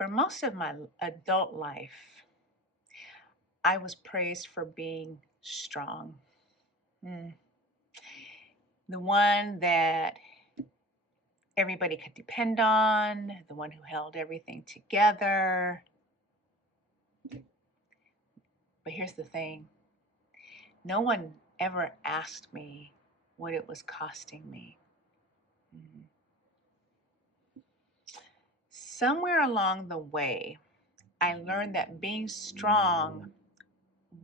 For most of my adult life, I was praised for being strong. Mm. The one that everybody could depend on, the one who held everything together. But here's the thing, no one ever asked me what it was costing me. Mm. Somewhere along the way, I learned that being strong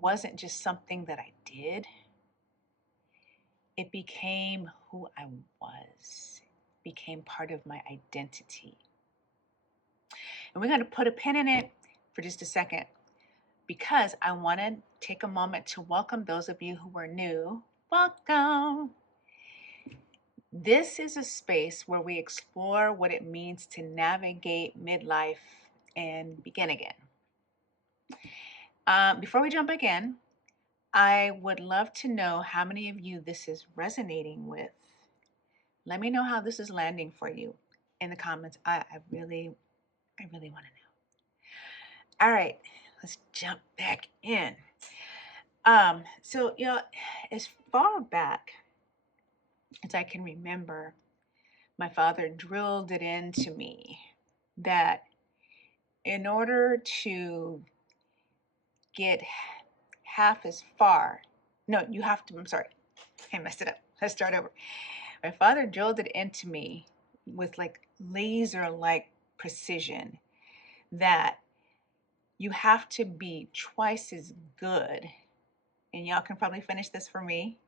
wasn't just something that I did, it became who I was, became part of my identity. And we're going to put a pin in it for just a second because I want to take a moment to welcome those of you who are new. Welcome. This is a space where we explore what it means to navigate midlife and begin again. Before we jump again, I would love to know how many of you this is resonating with. Let me know how this is landing for you in the comments. I really want to know. All right, let's jump back in. So as far back as I can remember, my father drilled it into me that in order to get half as far, no, you have to, I'm sorry, I messed it up. Let's start over. My father drilled it into me with like laser like precision that you have to be twice as good, and y'all can probably finish this for me,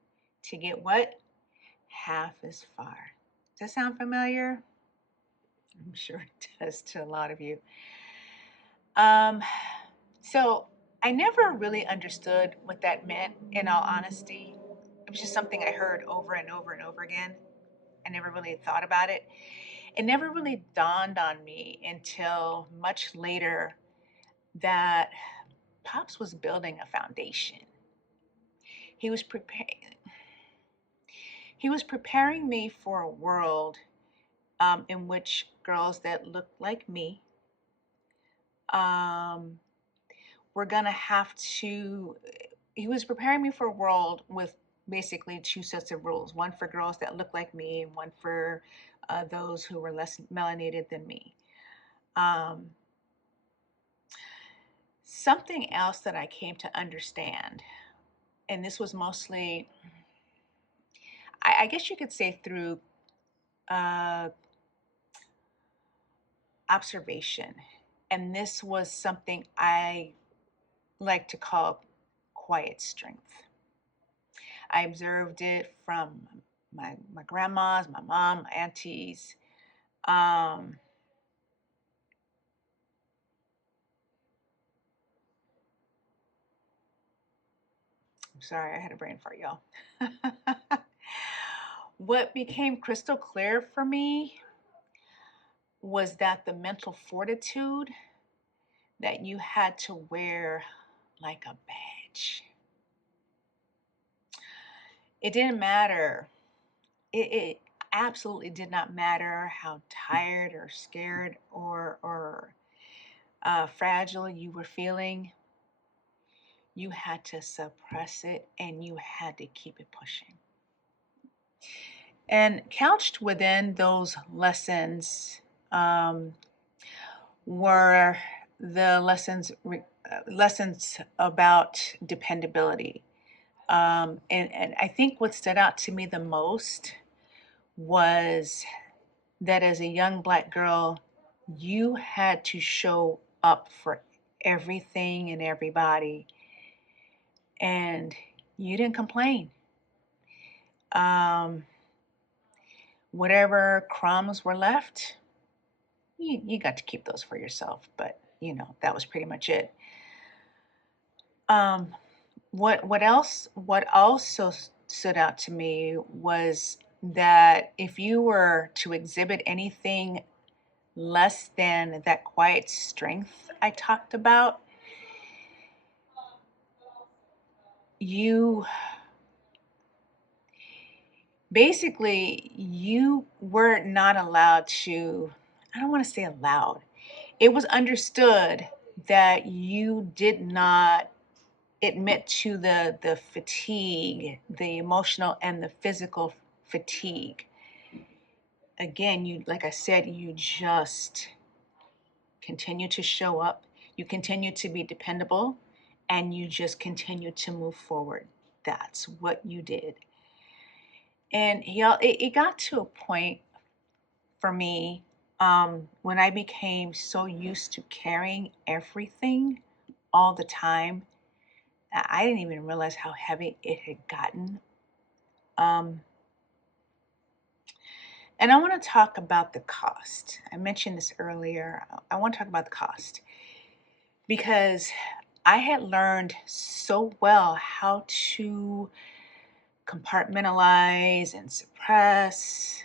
to get what? Half as far. Does that sound familiar? I'm sure it does to a lot of you. Um, so I never really understood what that meant, in all honesty. It was just something I heard over and over and over again. I never really thought about it. It never really dawned on me until much later that Pops was building a foundation. He was preparing. He was preparing me for a world in which girls that looked like me um, were gonna have to. He was preparing me for a world with basically two sets of rules: one for girls that look like me, and one for those who were less melanated than me. Um, Something else that I came to understand, and this was mostly, I guess you could say, through uh, observation. And this was something I like to call quiet strength. I observed it from my grandmas, my mom, my aunties. Um, I'm sorry, I had a brain fart, y'all. What became crystal clear for me was that the mental fortitude that you had to wear like a badge. It didn't matter. It absolutely did not matter how tired or scared or fragile you were feeling. You had to suppress it and you had to keep it pushing. And couched within those lessons um, were the lessons about dependability. And I think what stood out to me the most was that as a young Black girl, you had to show up for everything and everybody, and you didn't complain. Um, Whatever crumbs were left, you got to keep those for yourself, but that was pretty much it. Um, what also stood out to me was that if you were to exhibit anything less than that quiet strength I talked about, you basically you were not allowed to, I don't want to say allowed, it was understood that you did not admit to the fatigue, the emotional and the physical fatigue. Again, you, like I said, you just continue to show up, you continue to be dependable, and you just continue to move forward. That's what you did. And y'all, it got to a point for me, when I became so used to carrying everything all the time, I didn't even realize how heavy it had gotten. Um, and I want to talk about the cost. I mentioned this earlier. I want to talk about the cost because I had learned so well how to compartmentalize and suppress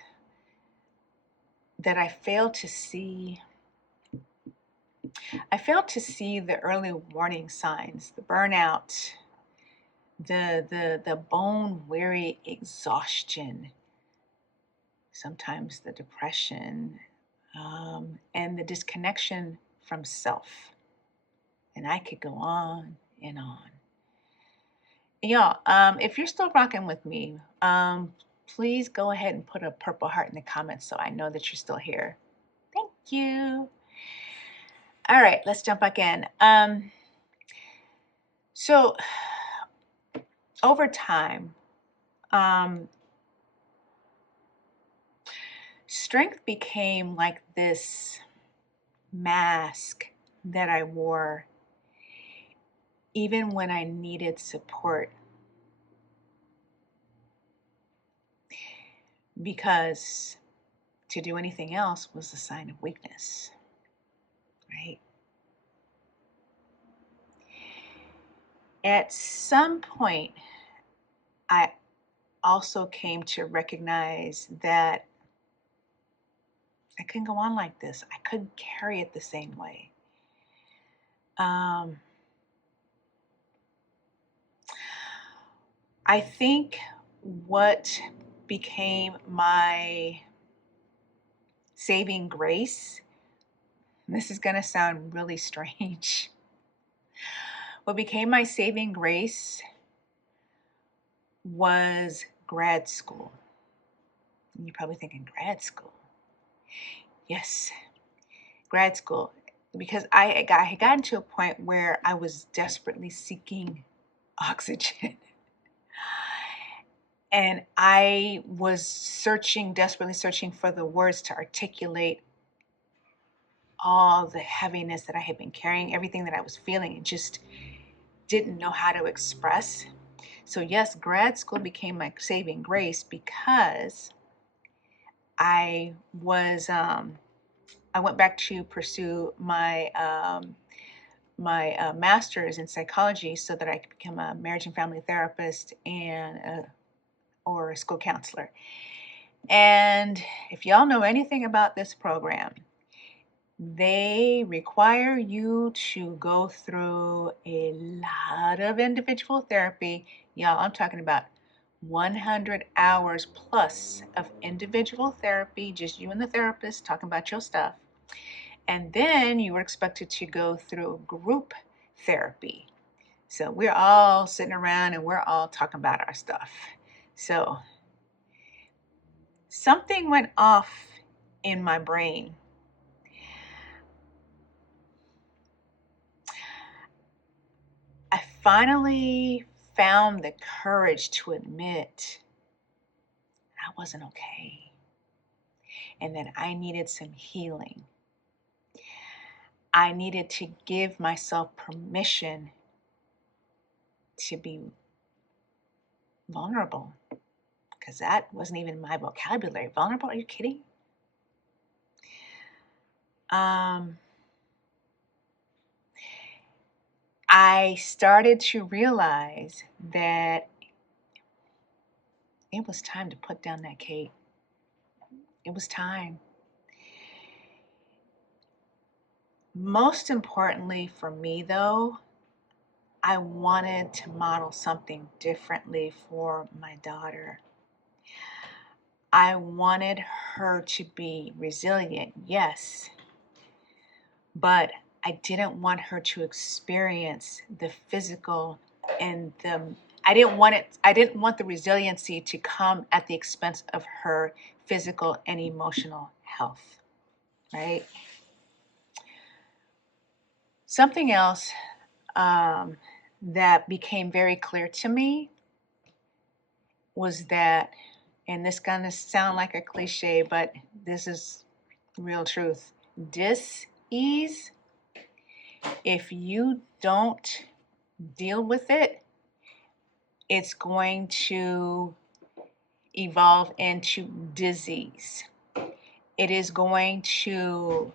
that I failed to see the early warning signs, the burnout, the bone weary exhaustion, sometimes the depression, and the disconnection from self. And I could go on and on. Y'all, if you're still rocking with me, please go ahead and put a purple heart in the comments so I know that you're still here. Thank you. All right, let's jump back in. So over time, strength became like this mask that I wore even when I needed support, because to do anything else was a sign of weakness, right? At some point, I also came to recognize that I couldn't go on like this. I couldn't carry it the same way. I think what became my saving grace, this is going to sound really strange. What became my saving grace was grad school. And you're probably thinking, grad school? Yes, grad school. Because I had gotten to a point where I was desperately seeking oxygen. And I was desperately searching for the words to articulate all the heaviness that I had been carrying, everything that I was feeling, and just didn't know how to express. So yes, grad school became my saving grace because I went back to pursue my master's in psychology so that I could become a marriage and family therapist or a school counselor. And if y'all know anything about this program, they require you to go through a lot of individual therapy. Y'all, I'm talking about 100 hours plus of individual therapy, just you and the therapist talking about your stuff. And then you were expected to go through group therapy. So we're all sitting around and we're all talking about our stuff. So something went off in my brain. I finally found the courage to admit I wasn't okay and that I needed some healing. I needed to give myself permission to be vulnerable, because that wasn't even my vocabulary. Vulnerable? Are you kidding? I started to realize that it was time to put down that cape. It was time. Most importantly for me, though, I wanted to model something differently for my daughter. I wanted her to be resilient, yes, but I didn't want her to experience the physical and I didn't want the resiliency to come at the expense of her physical and emotional health, right? Something else that became very clear to me was that, and this gonna sound like a cliche, but this is real truth. Dis-ease, if you don't deal with it, it's going to evolve into disease. It is going to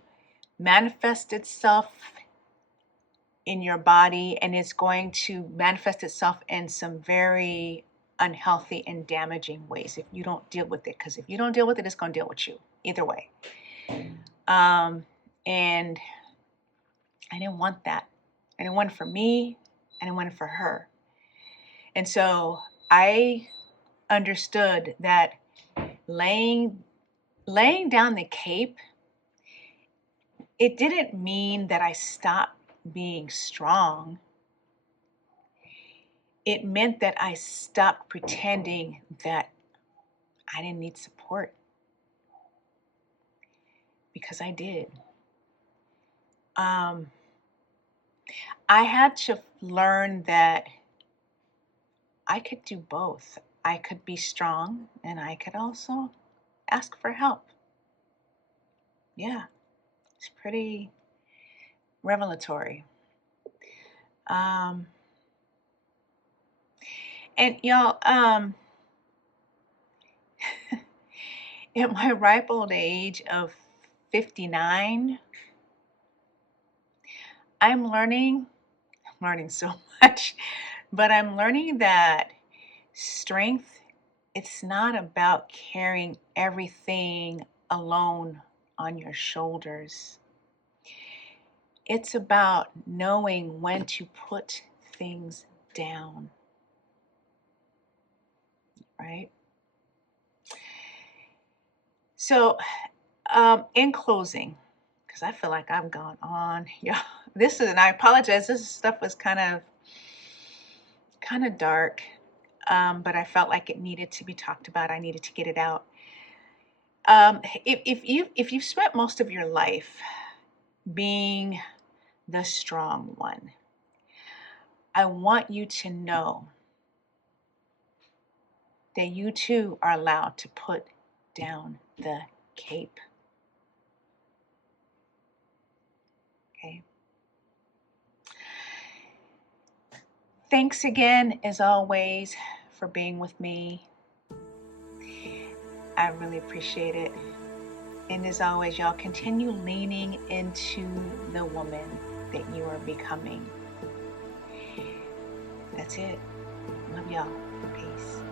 manifest itself in your body, and it's going to manifest itself in some very unhealthy and damaging ways if you don't deal with it. Because if you don't deal with it, it's going to deal with you either way. And I didn't want that. I didn't want it for me. I didn't want it for her. And so I understood that laying down the cape, it didn't mean that I stopped being strong. It meant that I stopped pretending that I didn't need support, because I did. I had to learn that I could do both. I could be strong and I could also ask for help. Yeah, it's pretty revelatory. And y'all, at my ripe old age of 59, I'm learning so much, but I'm learning that strength, it's not about carrying everything alone on your shoulders. It's about knowing when to put things down, right? So, in closing, because I feel like I've gone on, yeah, and I apologize, this stuff was kind of dark, but I felt like it needed to be talked about. I needed to get it out. If you've spent most of your life being the strong one, I want you to know that you too are allowed to put down the cape. Okay. Thanks again, as always, for being with me. I really appreciate it. And as always, y'all, continue leaning into the woman that you are becoming. That's it. Love y'all. Peace.